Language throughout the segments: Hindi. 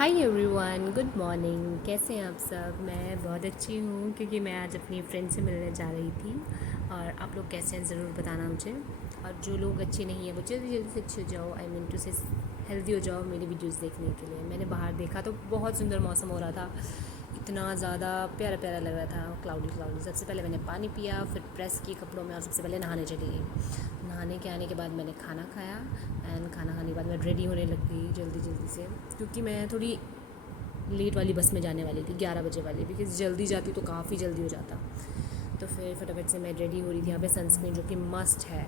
Hi everyone, good morning. कैसे हैं आप सब? मैं बहुत अच्छी हूँ क्योंकि मैं आज अपनी फ्रेंड से मिलने जा रही थी। और आप लोग कैसे हैं ज़रूर बताना मुझे। और जो लोग अच्छे नहीं हैं वो जल्दी जल्दी से अच्छे हो जाओ, आई मीन टू से हेल्दी हो जाओ मेरी वीडियोस देखने के लिए। मैंने बाहर देखा तो बहुत सुंदर मौसम हो रहा था, इतना ज़्यादा प्यारा प्यारा लग रहा था, क्लाउडी क्लाउडी। सबसे पहले मैंने पानी पिया, फिर प्रेस किए कपड़ों में और सबसे पहले नहाने चली गई। नहाने के आने के बाद मैंने खाना खाया एंड खाना खाने के बाद मैं रेडी होने लग गई जल्दी जल्दी से, क्योंकि मैं थोड़ी लेट वाली बस में जाने वाली थी, 11 बजे वाली, बिकॉज़ जल्दी जाती तो काफ़ी जल्दी हो जाता। तो फिर फटाफट से मैं रेडी हो रही थी। यहाँ पे सनस्क्रीन जो कि मस्ट है।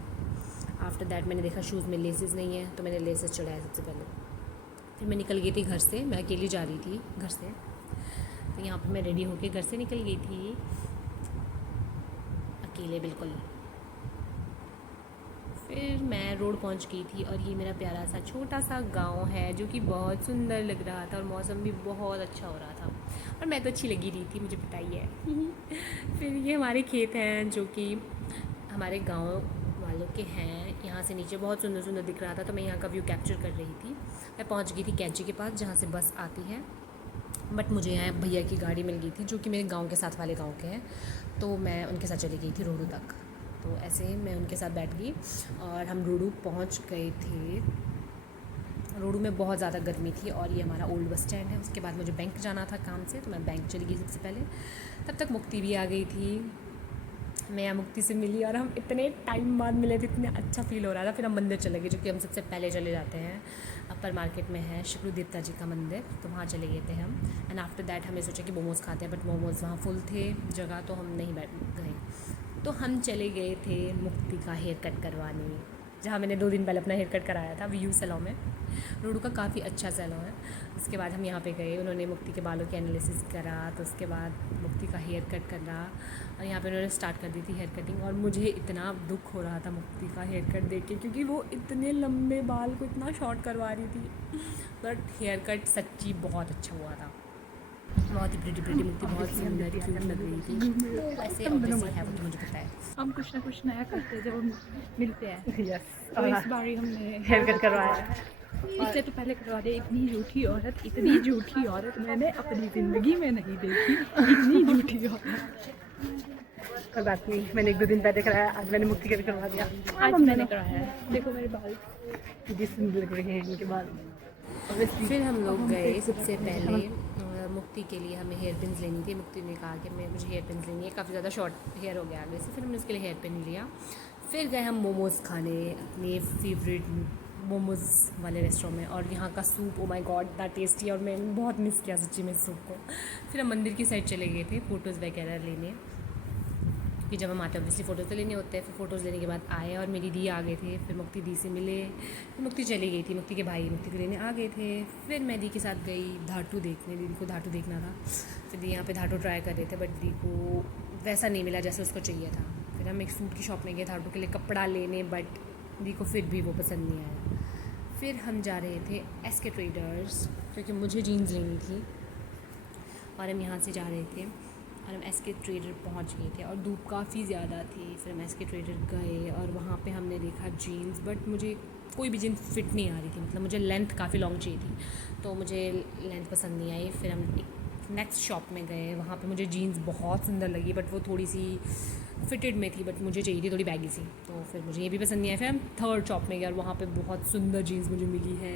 आफ्टर दैट मैंने देखा शूज़ में लेसेस नहीं है तो मैंने लेसेस चढ़ाया सबसे पहले। फिर मैं निकल गई थी घर से, मैं अकेली जा रही थी घर से। तो यहाँ पे मैं रेडी होके घर से निकल गई थी, अकेले बिल्कुल। फिर मैं रोड पहुंच गई थी और ये मेरा प्यारा सा छोटा सा गांव है जो कि बहुत सुंदर लग रहा था और मौसम भी बहुत अच्छा हो रहा था और मैं तो अच्छी लगी रही थी, मुझे पता ही है। फिर ये हमारे खेत हैं जो कि हमारे गांव वालों के हैं। यहाँ से नीचे बहुत सुंदर सुंदर दिख रहा था तो मैं यहाँ का व्यू कैप्चर कर रही थी। मैं पहुँच गई थी कैंची के पास जहाँ से बस आती है, बट मुझे यहाँ भैया की गाड़ी मिल गई थी जो कि मेरे गांव के साथ वाले गांव के हैं। तो मैं उनके साथ चली गई थी रोडू तक। तो ऐसे ही मैं उनके साथ बैठ गई और हम रोडू पहुंच गए थे। रोडू में बहुत ज़्यादा गर्मी थी और ये हमारा ओल्ड बस स्टैंड है। उसके बाद मुझे बैंक जाना था काम से तो मैं बैंक चली गई सबसे पहले। तब तक मुक्ति भी आ गई थी। मैं यहाँ मुक्ति से मिली और हम इतने टाइम बाद मिले थे, इतने अच्छा फील हो रहा था। फिर हम मंदिर चले गए जो कि हम सबसे पहले चले जाते हैं। अपर मार्केट में है शुक्र देवता जी का मंदिर, तो वहाँ चले गए थे हम। एंड आफ्टर दैट हमने सोचा कि मोमोज़ खाते हैं, बट मोमोज़ वहाँ फुल थे जगह, तो हम नहीं बैठ गए। तो हम चले गए थे मुक्ति का हेयर कट करवाने, जहाँ मैंने 2 दिन पहले अपना हेयर कट कराया था, व्यू सैलून में। रोडू का काफ़ी अच्छा सैलून है। उसके बाद हम यहाँ पे गए, उन्होंने मुक्ति के बालों की एनालिसिस करा, तो उसके बाद मुक्ति का हेयर कट करा और यहाँ पे उन्होंने स्टार्ट कर दी थी हेयर कटिंग। और मुझे इतना दुख हो रहा था मुक्ति का हेयर कट देख के, क्योंकि वो इतने लंबे बाल को इतना शॉर्ट करवा रही थी। बट हेयर कट सच्ची बहुत अच्छा हुआ था, बहुत ही प्रिटी मुक्ति बहुत सुंदर क्यूट लग रही थी। ऐसे ऑब्वियसली है वो तो मुझे पता है। हम कुछ ना कुछ नया करते हैं जब हम मिलते हैं। यस, तो इस बार ही हमने हेयर कट करवाया। इससे तो पहले करवा दिया। इतनी झूठी औरत मैंने अपनी ज़िंदगी में नहीं देखी। इतनी झूठी औरत। कोई बात नहीं, मैंने 1-2 दिन पहले कराया, आज मैंने मुक्ति का भी करवा दिया। आज मैंने कराया है, देखो मेरे बाल कितनी सुंदर लग रहे हैं इनके बाल। फिर हम लोग गए सबसे पहले मुक्ति के लिए, हमें हेयर पिन्स लेनी थी। मुक्ति ने कहा कि मुझे हेयर पिन्स लेनी है, काफ़ी ज़्यादा शॉर्ट हेयर हो गया आगे से। फिर हमने उसके लिए हेयर पिन लिया। फिर गए हम मोमोज़ खाने अपने फेवरेट मोमोज़ वाले रेस्टोरेंट में, और यहाँ का सूप, ओ माय गॉड, इतना टेस्टी, और मैंने बहुत मिस किया सच्ची में सूप को। फिर हम मंदिर की साइड चले गए थे फ़ोटोज़ वगैरह लेने, कि जब हम आते हैं ऑब्वियसली फ़ोटोज़ तो लेने होते हैं। फिर फ़ोटोज़ लेने के बाद आए और मेरी दी आ गए थे। फिर मुक्ति दी से मिले, फिर मुक्ति चली गई थी, मुक्ति के भाई मुक्ति को लेने आ गए थे। फिर मैं दी के साथ गई धाटू देखने, दीदी को धाटू देखना था। फिर दी यहाँ पे धाटू ट्राई कर रहे थे, बट दी को वैसा नहीं मिला जैसे उसको चाहिए था। फिर हम एक सूट की शॉप में गए धाटू के लिए कपड़ा लेने, बट दी को फिर भी वो पसंद नहीं आया। फिर हम जा रहे थे SK ट्रेडर्स, क्योंकि मुझे जीन्स लेनी थी और हम यहाँ से जा रहे थे। और हम SK ट्रेडर पहुँच गए थे और धूप काफ़ी ज़्यादा थी। फिर हम SK ट्रेडर गए और वहाँ पे हमने देखा जीन्स, बट मुझे कोई भी जीन्स फिट नहीं आ रही थी। मतलब मुझे लेंथ काफ़ी लॉन्ग चाहिए थी, तो मुझे लेंथ पसंद नहीं आई। फिर हम एक नेक्स्ट शॉप में गए, वहाँ पे मुझे जीन्स बहुत सुंदर लगी, बट वो थोड़ी सी फिटेड में थी, बट मुझे चाहिए थी थोड़ी बैगी सी, तो फिर मुझे ये भी पसंद नहीं आया। फिर हम थर्ड शॉप में गए और वहाँ पे बहुत सुंदर जीन्स मुझे मिली है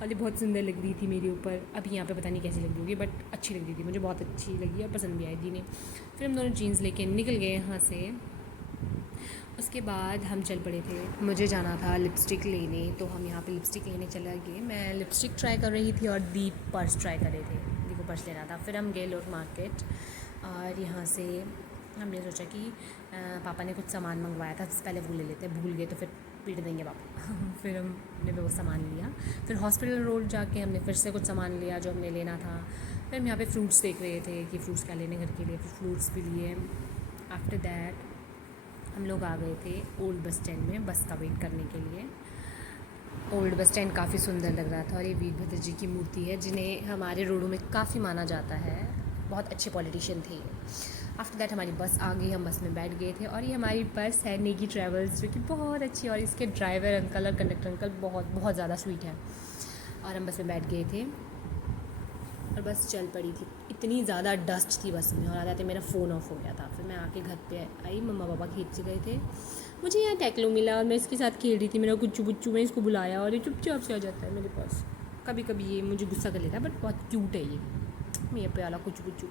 और ये बहुत सुंदर लग रही थी मेरे ऊपर। अभी यहाँ पे पता नहीं कैसी लग रही होगी, बट अच्छी लग रही थी, मुझे बहुत अच्छी लगी और पसंद भी आई दी ने। फिर हम दोनों जीन्स लेके निकल गए यहाँ से। उसके बाद हम चल पड़े थे, मुझे जाना था लिपस्टिक लेने, तो हम यहाँ पे लिपस्टिक लेने चले गए। मैं लिपस्टिक ट्राई कर रही थी और दी पर्स ट्राई कर रहे थे, दी को पर्स लेना था। फिर हम गए लोट मार्केट और यहाँ से हमने सोचा कि पापा ने कुछ सामान मंगवाया था, सबसे पहले वो ले लेते, भूल गए तो फिर पीट देंगे पापा। फिर हमने वो सामान लिया। फिर हॉस्पिटल रोड जाके हमने फिर से कुछ सामान लिया जो हमने लेना था। फिर हम यहाँ पे फ्रूट्स देख रहे थे कि फ्रूट्स क्या लेने घर के लिए, फिर फ्रूट्स भी लिए। आफ्टर दैट हम लोग आ गए थे ओल्ड बस स्टैंड में बस का वेट करने के लिए। ओल्ड बस स्टैंड काफ़ी सुंदर लग रहा था और ये वीरभद्र जी की मूर्ति है जिन्हें हमारे रोडों में काफ़ी माना जाता है, बहुत अच्छे पॉलिटिशियन थे। आफ्टर दैट हमारी बस आ गई, हम बस में बैठ गए थे और ये हमारी बस है नेगी ट्रैवल्स, जो कि बहुत अच्छी, और इसके ड्राइवर अंकल और कंडक्टर अंकल बहुत बहुत ज़्यादा स्वीट हैं। और हम बस में बैठ गए थे और बस चल पड़ी थी। इतनी ज़्यादा डस्ट थी बस में, और आते मेरा फ़ोन ऑफ हो गया था। फिर मैं आके घर पे आई, मम्मा पापा खेत से गए थे, मुझे यहाँ टैकलो मिला और मैं इसके साथ खेल रही थी। मेरा कुच्चू बुच्चू, मैं इसको बुलाया और ये चुपचाप से आ जाता है मेरे पास। कभी कभी ये मुझे गुस्सा कर लेता है, बट बहुत क्यूट है ये मेरे पे वाला कुच्चू बुच्चू।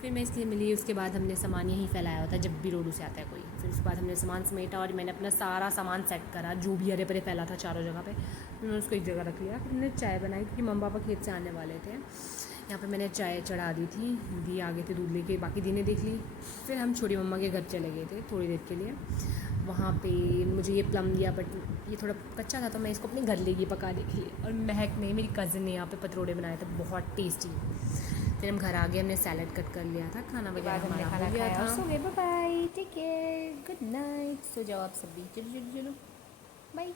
फिर मैं इसलिए मिली। उसके बाद हमने सामान यहीं फैलाया होता है जब भी रोडू से आता है कोई। फिर उसके बाद हमने सामान समेटा और मैंने अपना सारा सामान सेट करा, जो भी हरे परे फैला था चारों जगह पे, मैंने उसको एक जगह रख लिया। फिर हमने चाय बनाई क्योंकि मम्मा पापा खेत से आने वाले थे। यहाँ पे मैंने चाय चढ़ा दी थी, दी आगे थे दूध लेके, बाकी दीने देख ली। फिर हम छोटी मम्मा के घर चले गए थे थोड़ी देर के लिए। वहाँ पे मुझे ये प्लम दिया, बट ये थोड़ा कच्चा था तो मैं इसको अपने घर ले गई पकाने के लिए। और महक ने, मेरी कज़न ने यहाँ पे पतरोड़े बनाए थे, बहुत टेस्टी। फिर हम घर आ गए, हमने सैलड कट कर लिया था, खाना वगैरह हमारा हो गया था। सो गए, bye bye, take care, good night, सो जाओ आप सब भी, चलो चलो चलो।